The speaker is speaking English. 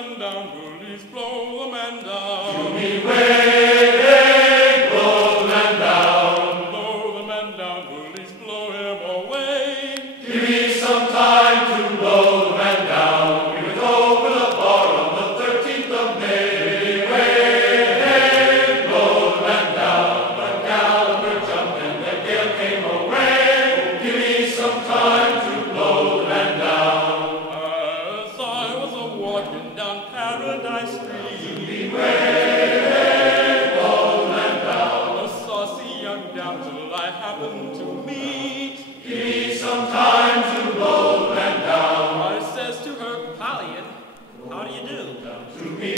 man down, bullies, blow the man down. To me way, blow the man down. Blow the man down, bullies, blow him away. Give me some time to blow the man down. We went over the bar on the 13th of May. Way, blow the man down. But Gallagher jumped and the gale came away. Give me some time to blow the man down. As I was a-walking down Paradise Street, Way, blow the man down. a saucy young damsel I happened to meet. Give me some time to blow the man down. I says to her, Polly, how do you do? To me